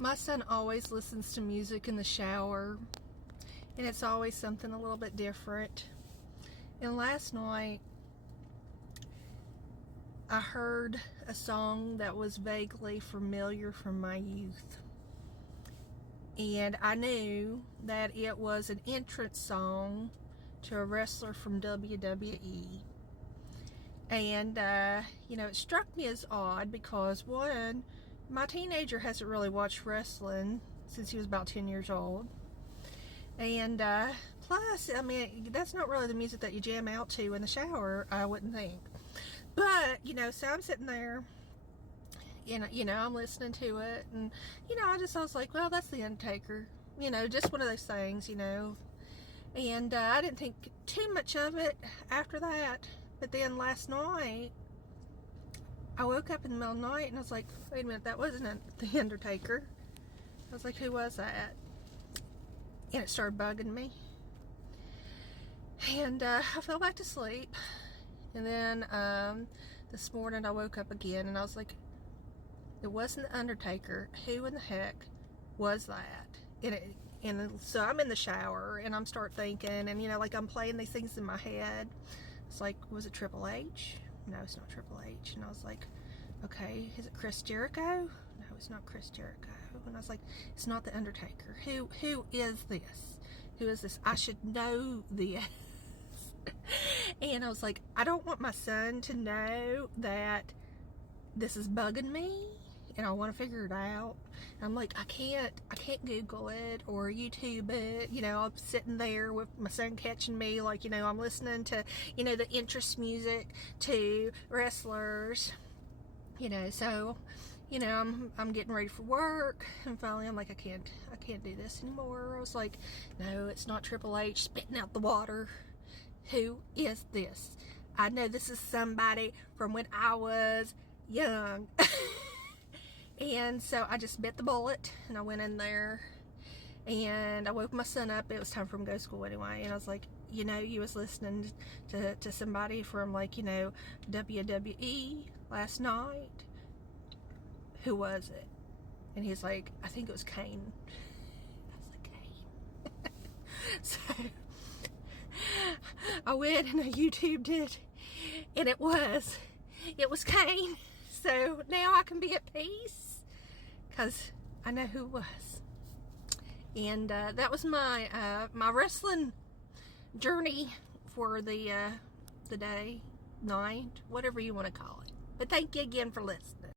My son always listens to music in the shower, and it's always something a little bit different. And last night, I heard a song that was vaguely familiar from my youth. And I knew that it was an entrance song to a wrestler from WWE. And, it struck me as odd because, one, my teenager hasn't really watched wrestling since he was about 10 years old. And plus, that's not really the music that you jam out to in the shower, I wouldn't think. But, so I'm sitting there, and, I'm listening to it, and, I was like, well, that's The Undertaker. Just one of those things, And I didn't think too much of it after that. But then last night, I woke up in the middle of the night and I was like, wait a minute, that wasn't The Undertaker. I was like, who was that? And it started bugging me. And I fell back to sleep. And then this morning I woke up again and I was like, it wasn't The Undertaker. Who in the heck was that? And so I'm in the shower and I'm start thinking, and I'm playing these things in my head. It's like, was it Triple H? No, it's not Triple H. And I was like, okay, is it Chris Jericho? No, it's not Chris Jericho. And I was like, it's not The Undertaker. Who is this? Who is this? I should know this. And I was like, I don't want my son to know that this is bugging me, and I want to figure it out. And I'm like, I can't Google it or YouTube it. I'm sitting there with my son catching me, like, I'm listening to, the interest music to wrestlers, so, I'm getting ready for work, and finally I'm like, I can't do this anymore. I was like, no, it's not Triple H spitting out the water. Who is this? I know this is somebody from when I was young. And so I just bit the bullet and I went in there and I woke my son up. It was time for him to go to school anyway. And I was like, you was listening to somebody from WWE last night. Who was it? And he's like, I think it was Kane. I was like, Kane. So I went and I YouTubed it, and it was Kane. So now I can be at peace because I know who it was. And that was my my wrestling journey for the day, night, whatever you want to call it. But thank you again for listening.